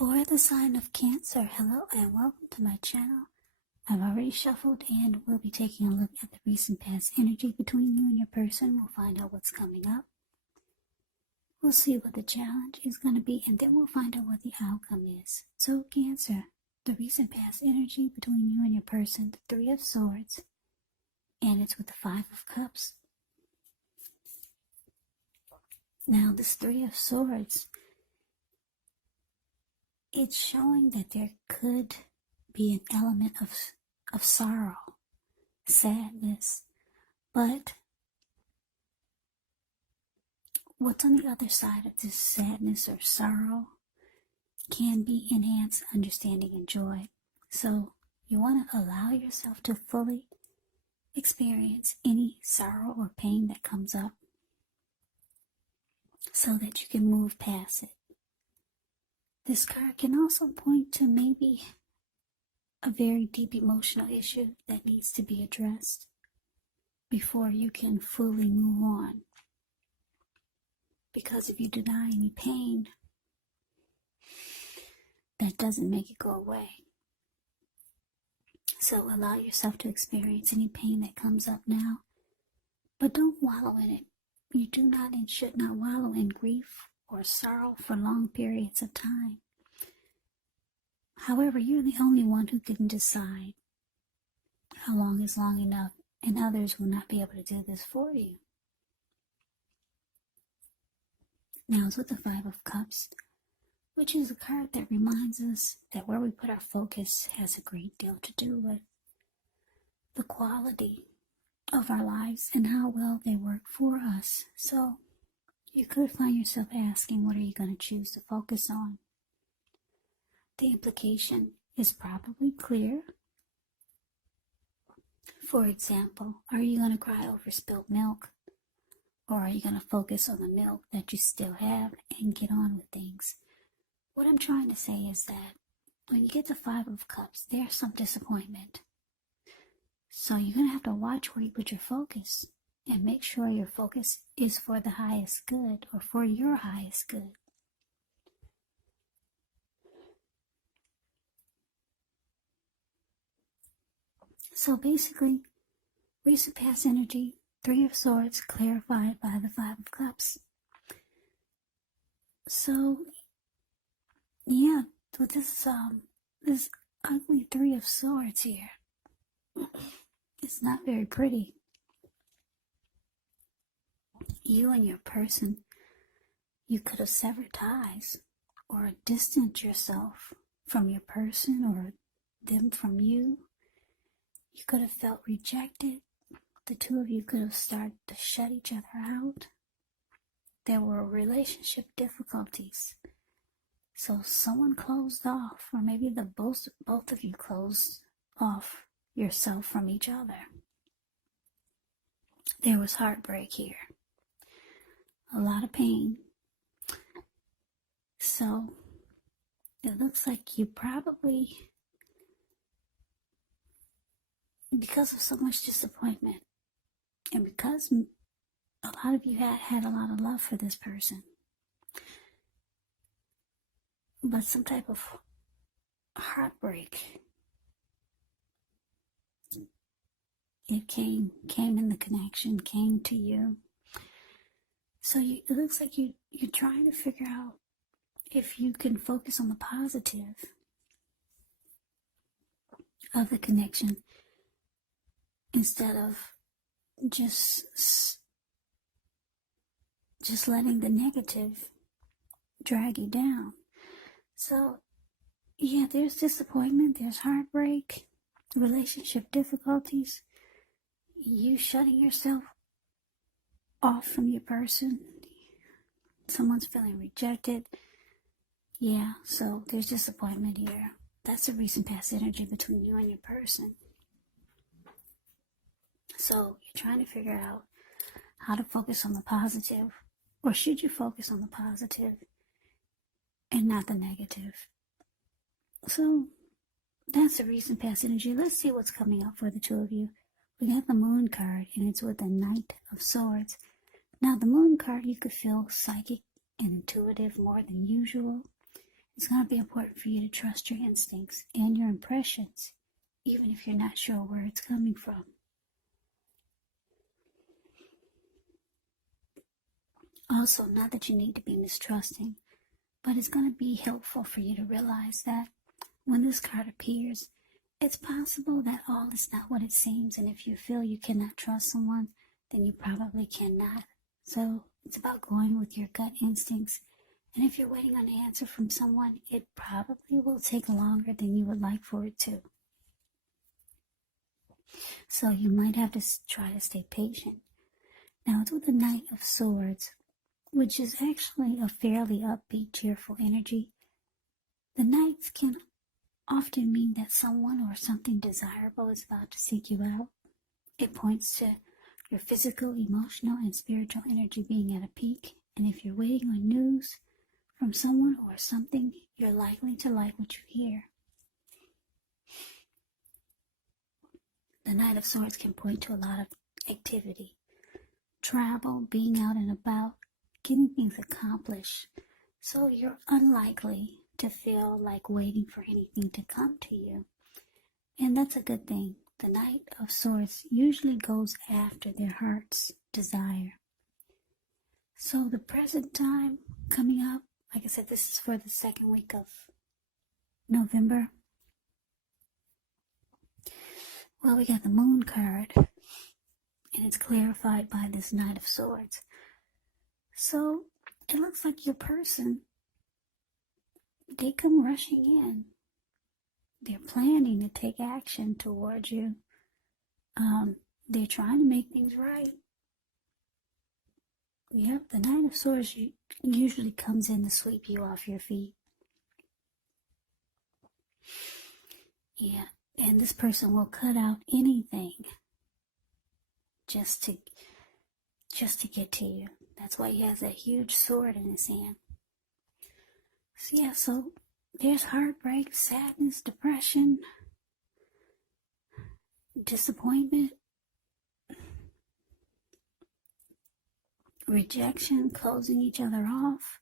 For the sign of Cancer, hello and welcome to my channel. I've already shuffled and we'll be taking a look at the recent past energy between you and your person. We'll find out what's coming up. We'll see what the challenge is going to be, and then we'll find out what the outcome is. So Cancer, the recent past energy between you and your person, the Three of Swords, and it's with the Five of Cups. Now this Three of Swords, it's showing that there could be an element of sorrow, sadness, but what's on the other side of this sadness or sorrow can be enhanced understanding and joy. So you want to allow yourself to fully experience any sorrow or pain that comes up so that you can move past it. This card can also point to maybe a very deep emotional issue that needs to be addressed before you can fully move on. Because if you deny any pain, that doesn't make it go away. So allow yourself to experience any pain that comes up now, but don't wallow in it. You do not and should not wallow in grief or sorrow for long periods of time. However, you're the only one who can decide how long is long enough, and others will not be able to do this for you. Now it's with the Five of Cups, which is a card that reminds us that where we put our focus has a great deal to do with the quality of our lives and how well they work for us. So you could find yourself asking, what are you going to choose to focus on? The implication is probably clear. For example, are you going to cry over spilled milk? Or are you going to focus on the milk that you still have and get on with things? What I'm trying to say is that when you get the Five of Cups, there's some disappointment. So you're going to have to watch where you put your focus and make sure your focus is for the highest good or for your highest good. So basically, recent past energy, Three of Swords clarified by the Five of Cups. So, yeah, with this ugly Three of Swords here, it's not very pretty. You and your person, you could have severed ties or distanced yourself from your person or them from you. You could have felt rejected. The two of you could have started to shut each other out. There were relationship difficulties. So someone closed off, or maybe both of you closed off yourself from each other. There was heartbreak here. A lot of pain. So it looks like you probably, because of so much disappointment, and because a lot of you had a lot of love for this person, but some type of heartbreak, it came in the connection, came to you. So it looks like you're trying to figure out if you can focus on the positive of the connection instead of just letting the negative drag you down. So yeah, there's disappointment, there's heartbreak, relationship difficulties, you shutting yourself off from your person, someone's feeling rejected. Yeah, so there's disappointment here. That's a recent past energy between you and your person. So you're trying to figure out how to focus on the positive, or should you focus on the positive and not the negative? So that's a recent past energy. Let's see what's coming up for the two of you. We got the Moon card, and it's with the Knight of Swords. Now the Moon card, you could feel psychic and intuitive more than usual. It's going to be important for you to trust your instincts and your impressions, even if you're not sure where it's coming from. Also, not that you need to be mistrusting, but it's going to be helpful for you to realize that when this card appears, it's possible that all is not what it seems, and if you feel you cannot trust someone, then you probably cannot. So it's about going with your gut instincts, and if you're waiting on an answer from someone, it probably will take longer than you would like for it to. So you might have to try to stay patient. Now it's with the Knight of Swords, which is actually a fairly upbeat, cheerful energy. The Knights can often mean that someone or something desirable is about to seek you out. It points to your physical, emotional, and spiritual energy being at a peak. And if you're waiting on news from someone or something, you're likely to like what you hear. The Knight of Swords can point to a lot of activity, travel, being out and about, getting things accomplished. So you're unlikely to feel like waiting for anything to come to you. And that's a good thing. The Knight of Swords usually goes after their heart's desire. So the present time coming up, like I said, this is for the second week of November. Well, we got the Moon card, and it's clarified by this Knight of Swords. So it looks like your person, they come rushing in. They're planning to take action towards you. They're trying to make things right. Yep, the Knight of Swords usually comes in to sweep you off your feet. Yeah, and this person will cut out anything just to get to you. That's why he has that huge sword in his hand. So yeah, so there's heartbreak, sadness, depression, disappointment, rejection, closing each other off.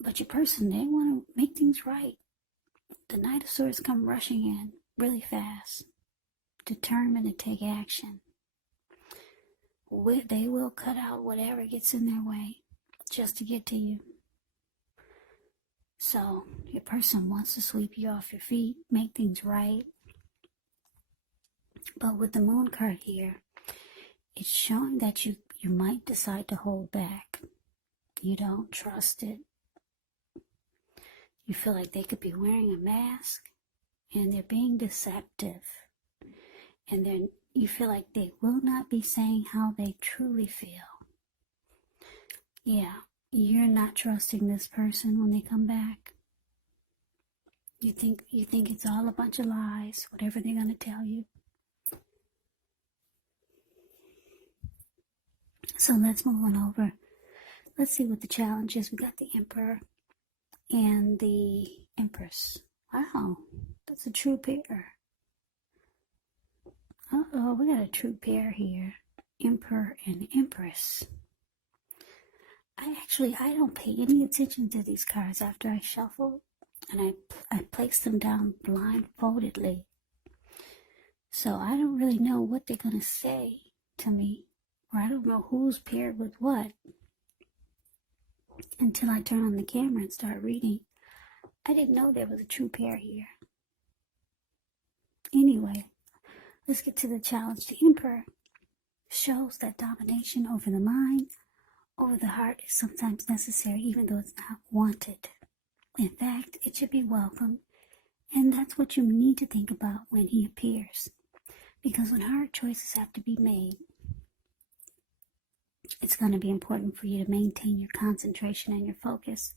But your person, they want to make things right. The Knight of Swords come rushing in really fast, determined to take action. They will cut out whatever gets in their way just to get to you. So your person wants to sweep you off your feet, make things right. But with the Moon card here, it's showing that you might decide to hold back. You don't trust it. You feel like they could be wearing a mask and they're being deceptive. And then you feel like they will not be saying how they truly feel. Yeah, you're not trusting this person when they come back. You think it's all a bunch of lies, whatever they're going to tell you. So let's move on over. Let's see what the challenge is. We got the Emperor and the Empress. Wow, that's a true pair. Uh-oh, we got a true pair here. Emperor and Empress. I don't pay any attention to these cards after I shuffle, and I place them down blindfoldedly. So I don't really know what they're going to say to me, or I don't know who's paired with what until I turn on the camera and start reading. I didn't know there was a true pair here. Anyway, let's get to the challenge. The Emperor shows that domination over the mind, over the heart is sometimes necessary, even though it's not wanted. In fact, it should be welcome, and that's what you need to think about when he appears. Because when hard choices have to be made, it's going to be important for you to maintain your concentration and your focus.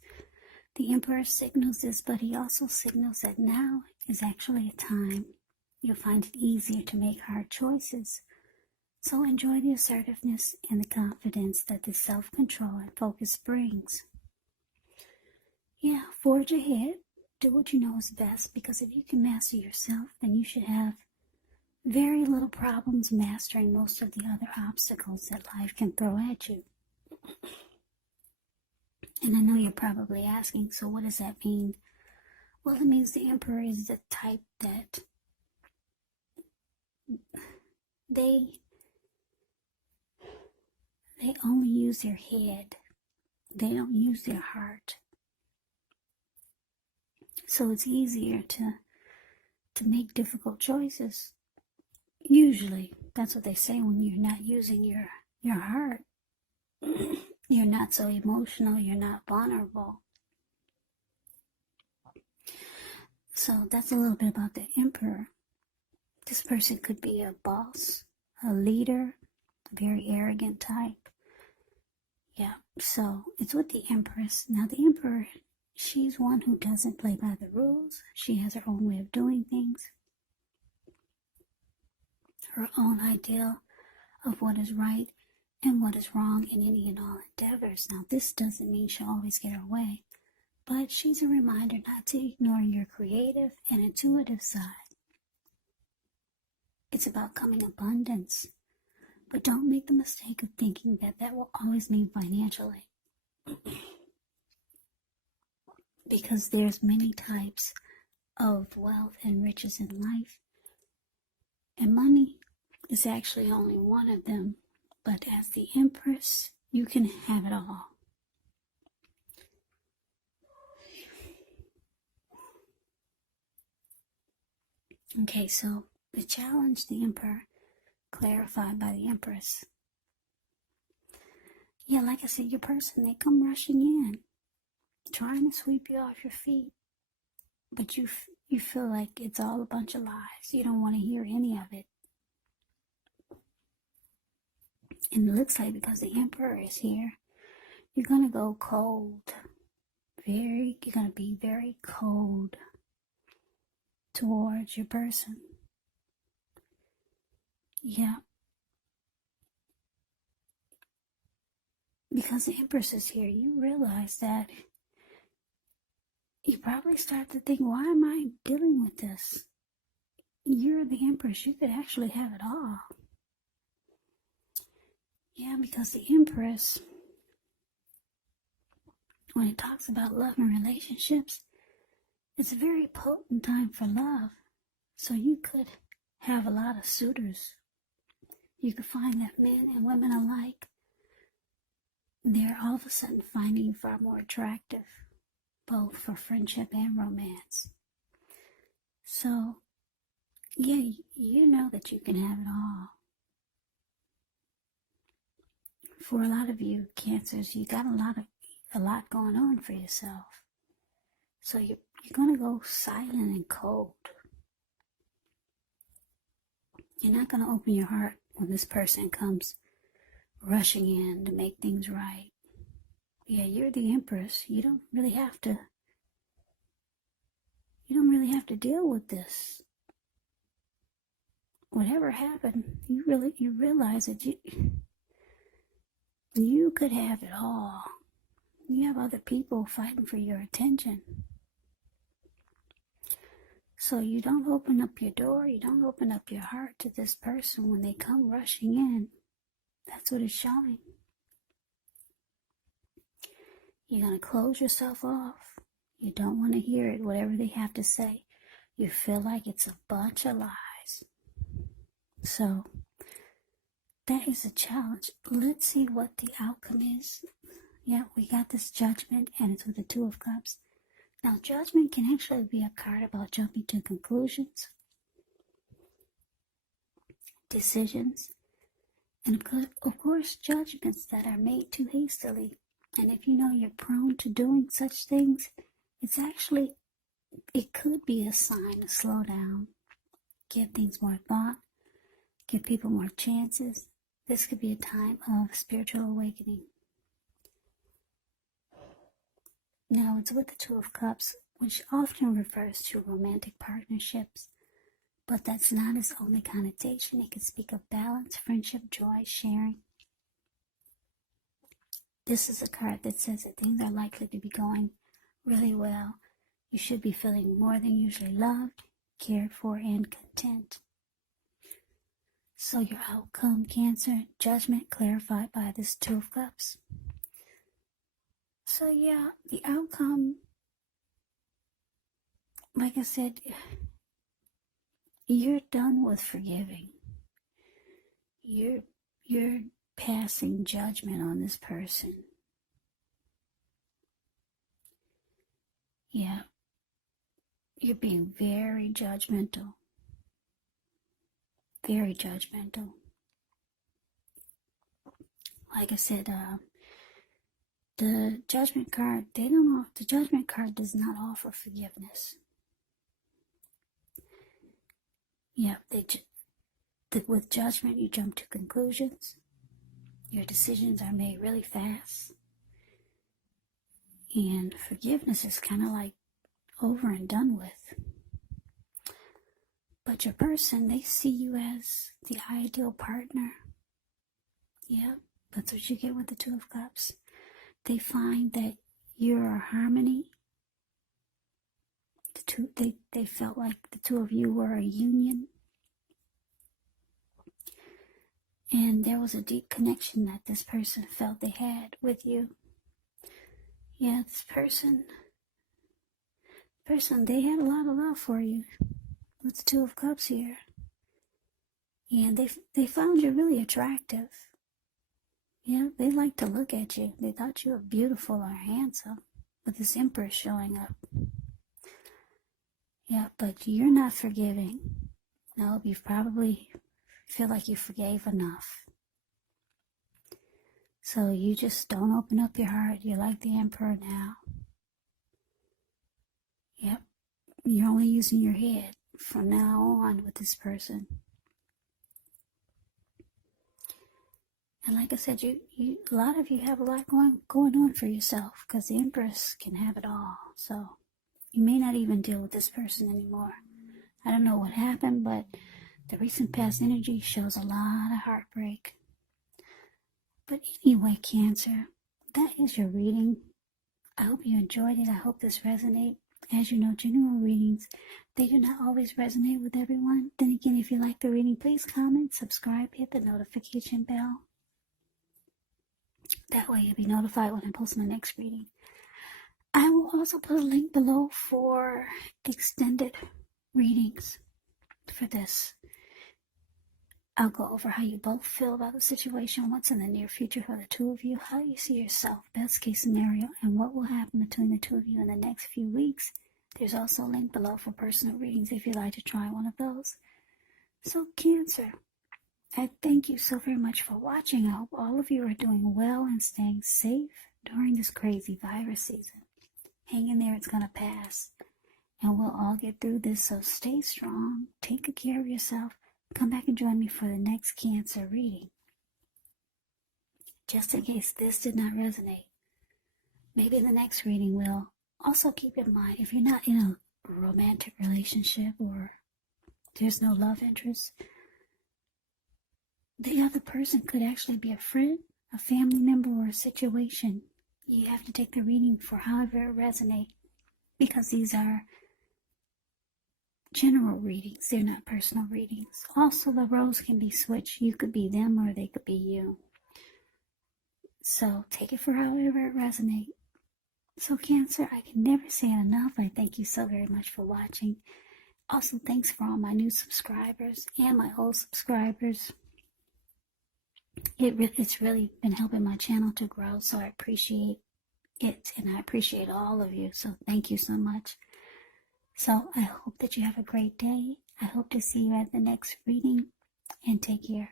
The Emperor signals this, but he also signals that now is actually a time you'll find it easier to make hard choices. So enjoy the assertiveness and the confidence that this self-control and focus brings. Yeah, forge ahead. Do what you know is best, because if you can master yourself, then you should have very little problems mastering most of the other obstacles that life can throw at you. And I know you're probably asking, so what does that mean? Well, it means the Emperor is the type that they only use their head. They don't use their heart. So it's easier to make difficult choices. Usually, that's what they say when you're not using your heart. You're not so emotional, you're not vulnerable. So that's a little bit about the Emperor. This person could be a boss, a leader, a very arrogant type. Yeah, so it's with the Empress. Now the Emperor, she's one who doesn't play by the rules. She has her own way of doing things, her own ideal of what is right and what is wrong in any and all endeavors. Now this doesn't mean she'll always get her way, but she's a reminder not to ignore your creative and intuitive side. It's about coming abundance. But don't make the mistake of thinking that that will always mean financially. Because there's many types of wealth and riches in life. And money is actually only one of them. But as the Empress, you can have it all. Okay, so the challenge, the Emperor, clarified by the Empress. Yeah, like I said, your person, they come rushing in, trying to sweep you off your feet, but you feel like it's all a bunch of lies. You don't want to hear any of it. And it looks like because the Emperor is here, you're going to go cold. You're going to be very cold towards your person. Yeah. Because the Empress is here, you realize that you probably start to think, why am I dealing with this? You're the Empress. You could actually have it all. Yeah, because the Empress, when it talks about love and relationships, it's a very potent time for love. So you could have a lot of suitors. You could find that men and women alike, they're all of a sudden finding you far more attractive, both for friendship and romance. So, yeah, you know that you can have it all. For a lot of you Cancers, you got a lot going on for yourself. So you're going to go silent and cold. You're not going to open your heart when this person comes rushing in to make things right. Yeah, you're the Empress. You don't really have to deal with this. Whatever happened, you realize that you could have it all. You have other people fighting for your attention. So you don't open up your door, you don't open up your heart to this person when they come rushing in. That's what it's showing. You're going to close yourself off. You don't want to hear it, whatever they have to say. You feel like it's a bunch of lies. So, that is a challenge. Let's see what the outcome is. Yeah, we got this Judgment, and it's with the Two of Cups. Now, Judgment can actually be a card about jumping to conclusions, decisions, and of course, judgments that are made too hastily. And if you know you're prone to doing such things, it could be a sign to slow down, give things more thought, give people more chances. This could be a time of spiritual awakening. Now, it's with the Two of Cups, which often refers to romantic partnerships, but that's not its only connotation. It can speak of balance, friendship, joy, sharing. This is a card that says that things are likely to be going really well. You should be feeling more than usually loved, cared for, and content. So your outcome, Cancer, Judgment clarified by this Two of Cups. So yeah, the outcome, like I said, you're done with forgiving. You're passing judgment on this person. Yeah. You're being very judgmental. Very judgmental. Like I said, the judgment card, the judgment card does not offer forgiveness. Yeah, with judgment, you jump to conclusions. Your decisions are made really fast. And forgiveness is kind of like over and done with. But your person, they see you as the ideal partner. Yeah, that's what you get with the Two of Cups. They find that you're a harmony. They felt like the two of you were a union. And there was a deep connection that this person felt they had with you. Yeah, this person, they had a lot of love for you. With the Two of Cups here. And they found you really attractive. Yeah, they liked to look at you. They thought you were beautiful or handsome. With this Empress showing up. Yeah, but you're not forgiving. No, you probably feel like you forgave enough. So you just don't open up your heart. You're like the Emperor now. Yep. You're only using your head from now on with this person. And like I said, a lot of you have a lot going on for yourself, because the Empress can have it all. So you may not even deal with this person anymore. I don't know what happened, but the recent past energy shows a lot of heartbreak. But anyway, Cancer, that is your reading. I hope you enjoyed it. I hope this resonates. As you know, general readings, they do not always resonate with everyone. Then again, if you like the reading, please comment, subscribe, hit the notification bell. That way you'll be notified when I post my next reading. I will also put a link below for extended readings for this. I'll go over how you both feel about the situation, what's in the near future for the two of you, how you see yourself, best case scenario, and what will happen between the two of you in the next few weeks. There's also a link below for personal readings if you'd like to try one of those. So, Cancer, I thank you so very much for watching. I hope all of you are doing well and staying safe during this crazy virus season. Hang in there, it's going to pass. And we'll all get through this, so stay strong, take good care of yourself. Come back and join me for the next Cancer reading. Just in case this did not resonate, maybe the next reading will. Also keep in mind, if you're not in a romantic relationship or there's no love interest, the other person could actually be a friend, a family member, or a situation. You have to take the reading for however it resonates, because these are general readings. They're not personal readings. Also, the roles can be switched. You could be them or they could be you. So take it for however it resonates. So, Cancer, I can never say it enough. I thank you so very much for watching. Also, thanks for all my new subscribers and my old subscribers. It's really been helping my channel to grow, so I appreciate it, and I appreciate all of you. So thank you so much. So I hope that you have a great day. I hope to see you at the next reading, and take care.